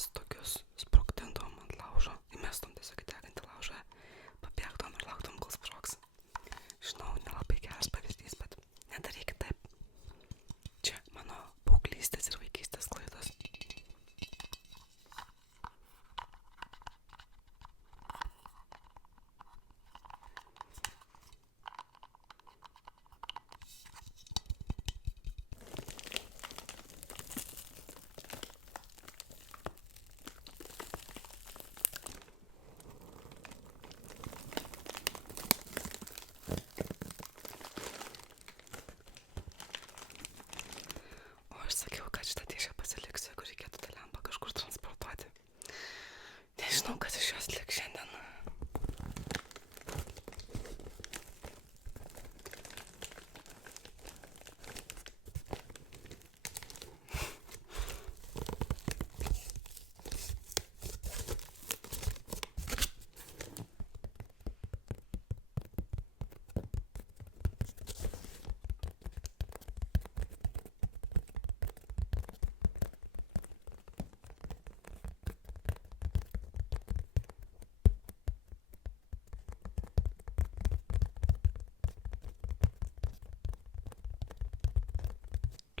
mes tokius sprogdintom ant laužo, įmestom tiesiog į degantį laužą, pabėgtom ir lauktom, kol sprogs. Žinau, nelabai geras pavyzdys, bet nedarykit taip. Čia mano paauglystės ir vaikystės klaidos. Sakiau, kad šitą dėžę pasiliksiu, jeigu reikėtų tą lempą kažkur transportuoti. Nežinau, kas iš jos liks šiandien.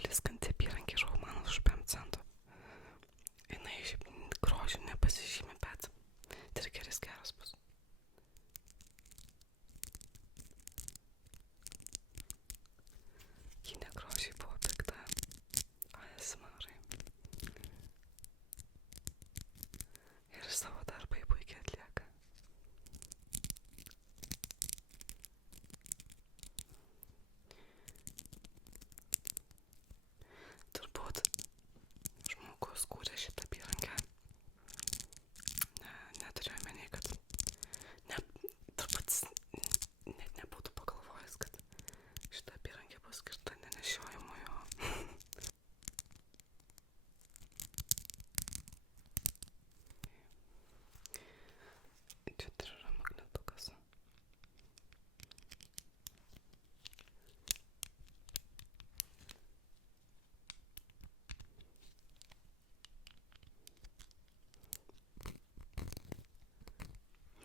Blizganti apyrankė iš Humanos už 5 centų. Jinai šiaip grožiu nepasižymi, bet trikeris geras bus. Ji negrožiai buvo pikta. ASMR-ai. Ir savo darbą jį puikiai atlieka. Turbūt žmogus kūrė šitą apyrankę. Neturiu omeny, kad turbūt net nebūtų pagalvojęs, kad šitą apyrankę bus skirta nenešiojamojo. Čia dar yra magnetukas.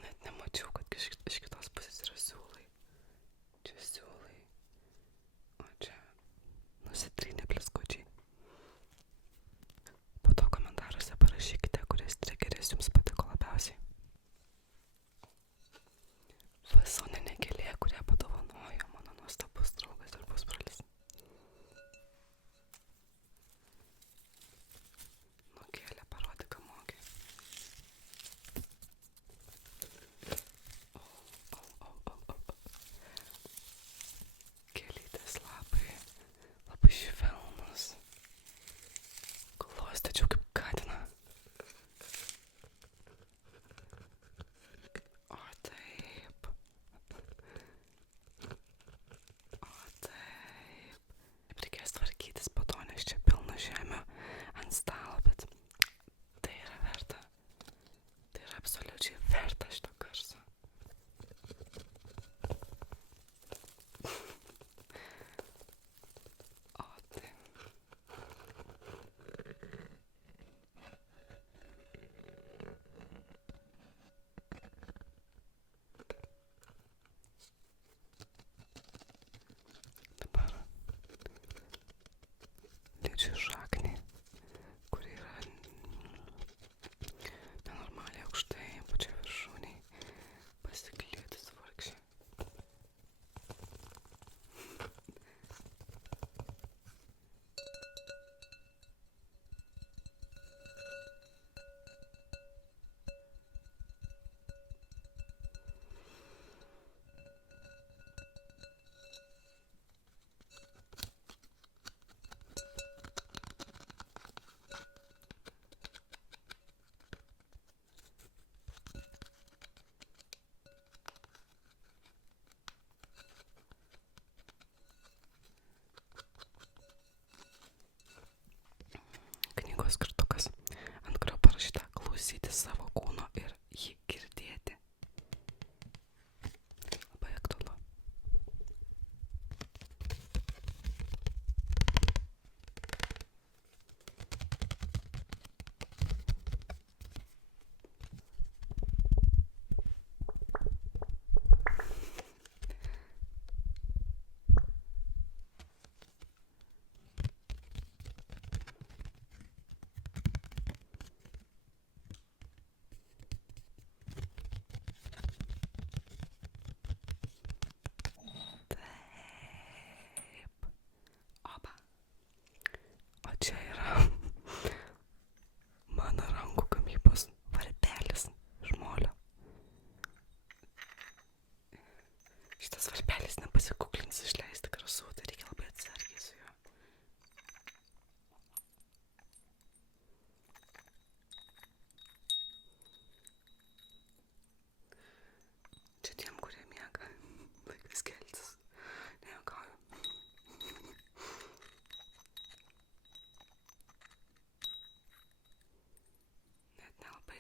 Net nemačiau, kad iš kitos pusės yra siūlai. Čia siūlai, o čia nusitrynė blizgučiai. Po to komentaruose parašykite, kuris trikeris jums patiko labiausiai. Vazoninė gėlė, kurią padovanojo mano nuostabus draugas ir pusbrolis. Nu, gėlę parodyk, ką moki.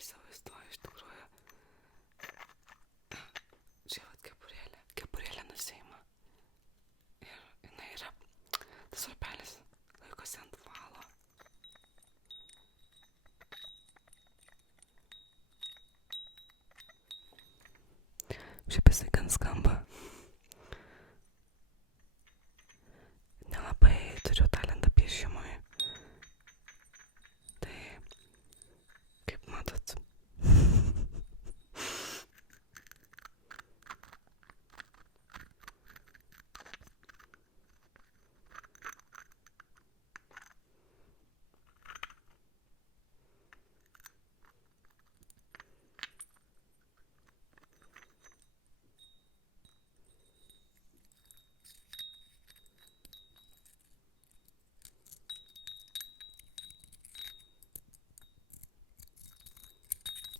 neįsivaizduoju iš tikrųjų. Čia vat kepurėlė nusiima. Ir jinai yra, tas varpelis laikosi ant valo. Šiaip jisai gan skamba. Nelabai turiu talentą piešimui. Tai, kaip matot,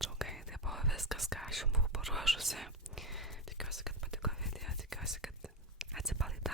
draugai, tai buvo viskas, ką aš jums buvau paruošusi. Tikiuosi, kad patiko video, tikiuosi, kad atsipalaidavote.